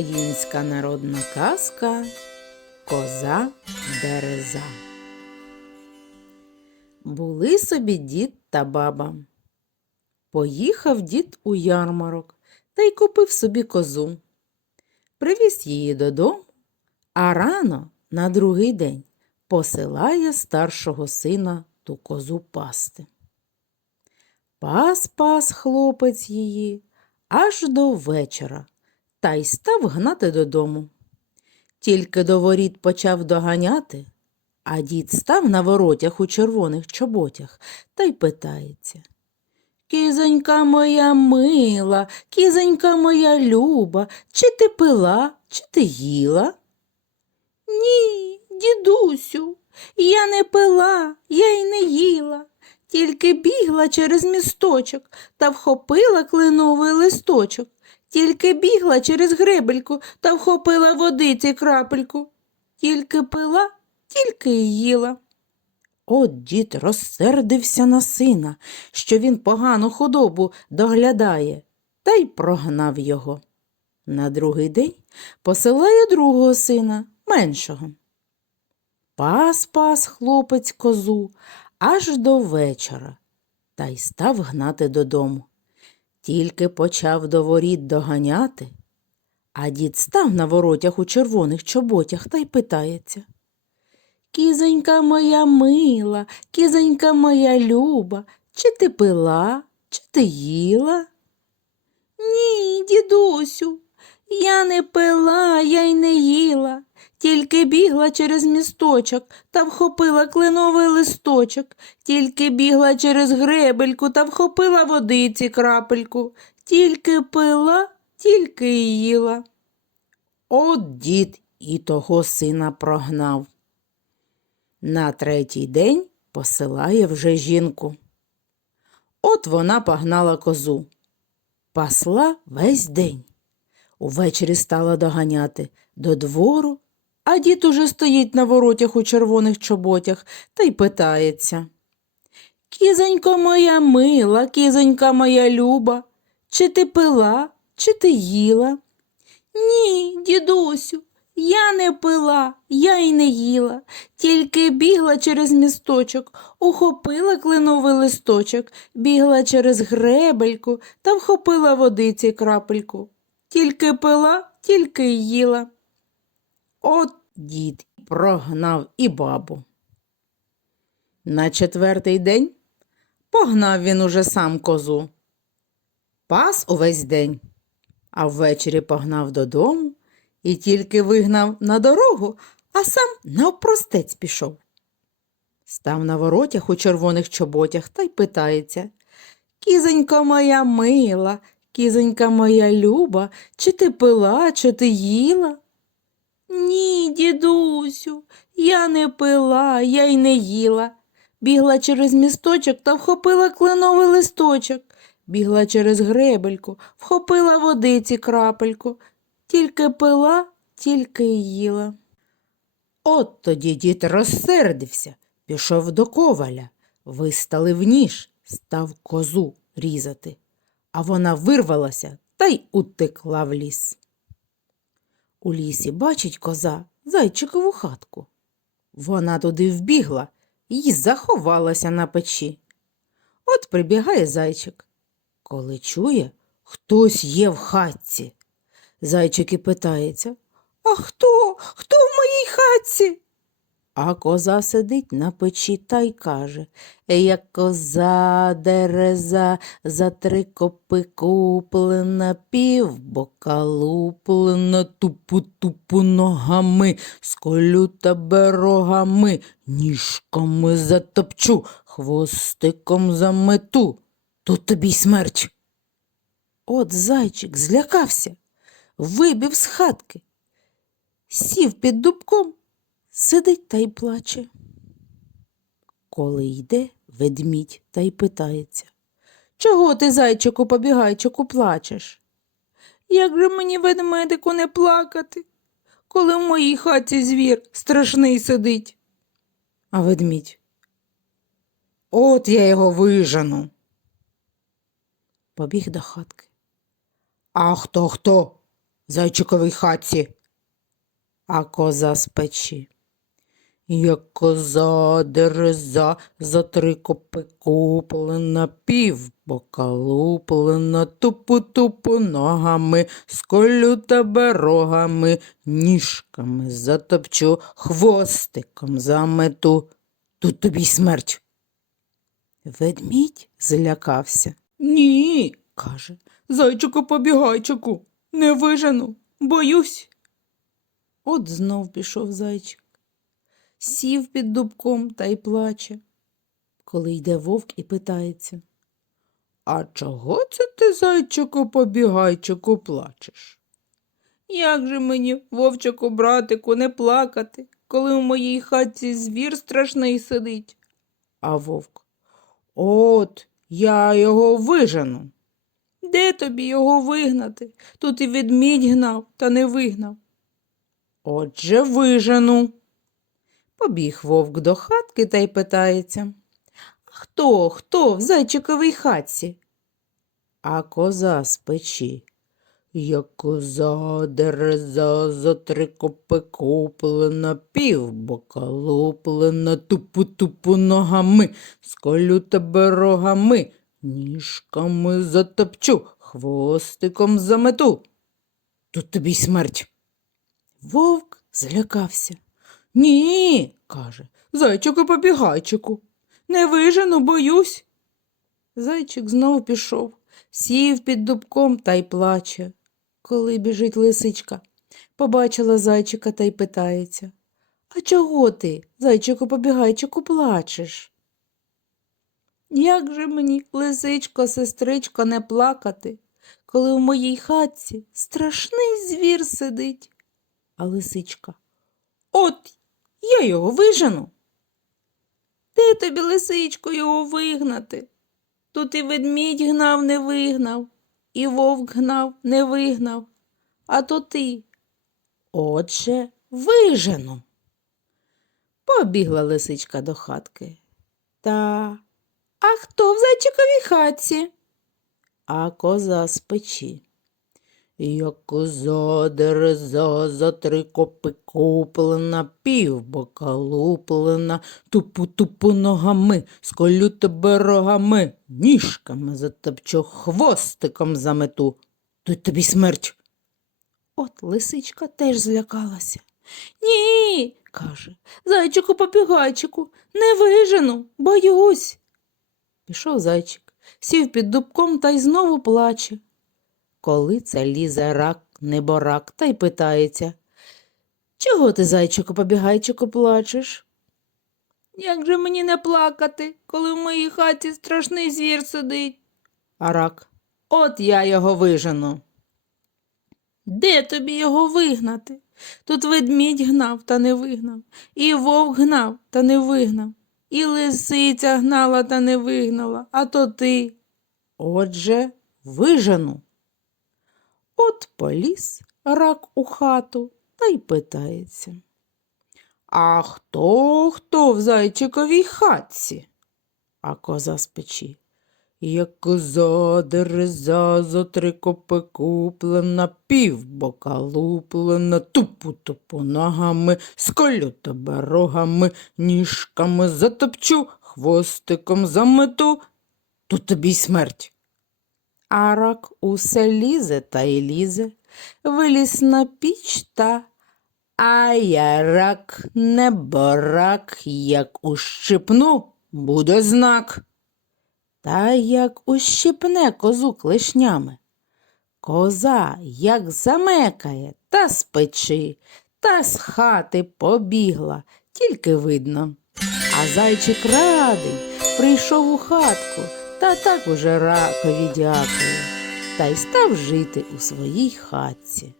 Українська народна казка Коза Дереза. Були собі дід та баба. Поїхав дід у ярмарок та й купив собі козу. Привіз її додому, а рано на другий день посилає старшого сина ту козу пасти. Пас пас хлопець її аж до вечора та й став гнати додому. Тільки до воріт почав доганяти, а дід став на воротях у червоних чоботях та й питається. Кізонька моя мила, кізонька моя люба, чи ти пила, чи ти їла? Ні, дідусю, я не пила, я й не їла, тільки бігла через місточок та вхопила кленовий листочок, тільки бігла через гребельку та вхопила водиці крапельку, тільки пила, тільки й їла. От дід розсердився на сина, що він погану худобу доглядає, та й прогнав його. На другий день посилає другого сина, меншого. Пас пас хлопець козу аж до вечора та й став гнати додому. Тільки почав до воріт доганяти, а дід став на воротях у червоних чоботях та й питається. Кізонька моя мила, кізонька моя люба, чи ти пила, чи ти їла? Ні, дідусю, я не пила, я й не їла, тільки бігла через місточок та вхопила кленовий листочок, тільки бігла через гребельку та вхопила водиці крапельку, тільки пила, тільки й їла. От дід і того сина прогнав. На третій день посилає вже жінку. От вона погнала козу. Пасла весь день. Увечері стала доганяти до двору, а дід уже стоїть на воротях у червоних чоботях та й питається. Кізонько моя мила, кізонька моя люба, чи ти пила, чи ти їла? Ні, дідусю, я не пила, я й не їла, тільки бігла через місточок, ухопила кленовий листочок, бігла через гребельку та вхопила водиці крапельку. Тільки пила, тільки й їла. От дід прогнав і бабу. На четвертий день погнав він уже сам козу. Пас увесь день, а ввечері погнав додому і тільки вигнав на дорогу, а сам навпростець пішов. Став на воротях у червоних чоботях та й питається Кізонька моя мила, кізонька моя люба, чи ти пила, чи ти їла? Ні, дідусю, я не пила, я й не їла. Бігла через місточок та вхопила кленовий листочок, бігла через гребельку, вхопила водиці крапельку, тільки пила, тільки їла. От тоді дід розсердився, пішов до коваля, виставив ніж, став козу різати, а вона вирвалася та й утекла в ліс. У лісі бачить коза зайчикову хатку. Вона туди вбігла і заховалася на печі. От прибігає зайчик. Коли чує, хтось є в хатці. Зайчик і питається А хто? Хто в моїй хатці? А коза сидить на печі та й каже Як коза дереза за три копи куплена, півбока луплена, тупу-тупу ногами, сколю тебе рогами, ніжками затопчу, хвостиком замету. Тут тобі смерть. От зайчик злякався, вибів з хатки, сів під дубком, сидить та й плаче. Коли йде ведмідь та й питається, чого ти, зайчику, побігайчику, плачеш? Як же мені, ведмедику, не плакати, коли в моїй хаті звір страшний сидить? А ведмідь. От я його вижену. Побіг до хатки. А хто хто? зайчиковій хатці? А коза з печі. Як коза дереза за три копи куплена, пів бока луплена, тупу-тупу ногами, сколю тебе рогами, ніжками затопчу, хвостиком замету. Тут тобі смерть. Ведмідь злякався. Ні, каже, зайчику побігайчику, не вижену, боюсь. От знов пішов зайчик, сів під дубком та й плаче. Коли йде вовк і питається. А чого це ти, зайчику побігайчику, плачеш? Як же мені, вовчику, братику, не плакати, коли у моїй хатці звір страшний сидить? А вовк. От я його вижену. Де тобі його вигнати? Тут і ведмідь гнав, та не вигнав. Отже, вижену. Побіг вовк до хатки та й питається. Хто, хто в зайчиковій хатці? А коза з печі. Як коза дереза за три копи куплена, пів бока луплена, тупу-тупу ногами, сколю тебе рогами, ніжками затопчу, хвостиком замету. Тут тобі смерть. Вовк злякався. Ні, каже, зайчику побігайчику. Не вижену, боюсь. Зайчик знов пішов, сів під дубком та й плаче. Коли біжить лисичка, побачила зайчика та й питається. А чого ти, зайчику побігайчику, плачеш? Як же мені, лисичко, сестричко, не плакати, коли в моїй хатці страшний звір сидить? А лисичка. От я його вижену. Де тобі, лисичко, його вигнати? Тут і ведмідь гнав, не вигнав, і вовк гнав, не вигнав, а то ти. Отже, вижену. Побігла лисичка до хатки. Та а хто в зайчиковій хатці? А коза з печі. Як коза дереза за три копи куплена, пів бока луплена, тупу-тупу ногами, сколю тебе рогами, ніжками затопчу, хвостиком замету. Тут тобі смерть. От лисичка теж злякалася. Ні, каже, зайчику попігайчику, не вижену, боюсь. Пішов зайчик, сів під дубком та й знову плаче. Коли це лізе рак, неборак, та й питається. Чого ти, зайчику, побігайчику, плачеш? Як же мені не плакати, коли в моїй хаті страшний звір сидить? А рак. От я його вижену. Де тобі його вигнати? Тут ведмідь гнав та не вигнав, і вовк гнав та не вигнав, і лисиця гнала та не вигнала, а то ти. Отже, вижену. От поліз рак у хату та й питається. А хто хто в зайчиковій хатці? А коза з печі. Як коза дереза за три копи куплена, пів бока луплена, тупу-тупу ногами, сколю тебе рогами, ніжками затопчу, хвостиком замету, тут тобі й смерть. А рак усе лізе та й лізе, виліз на піч та. А я не борак, як ущипну, буде знак. Та як ущипне козу клешнями. Коза як замекає, та з печі, та з хати побігла, тільки видно. А зайчик радий, прийшов у хатку, та так уже ракові дякую, та й став жити у своїй хатці.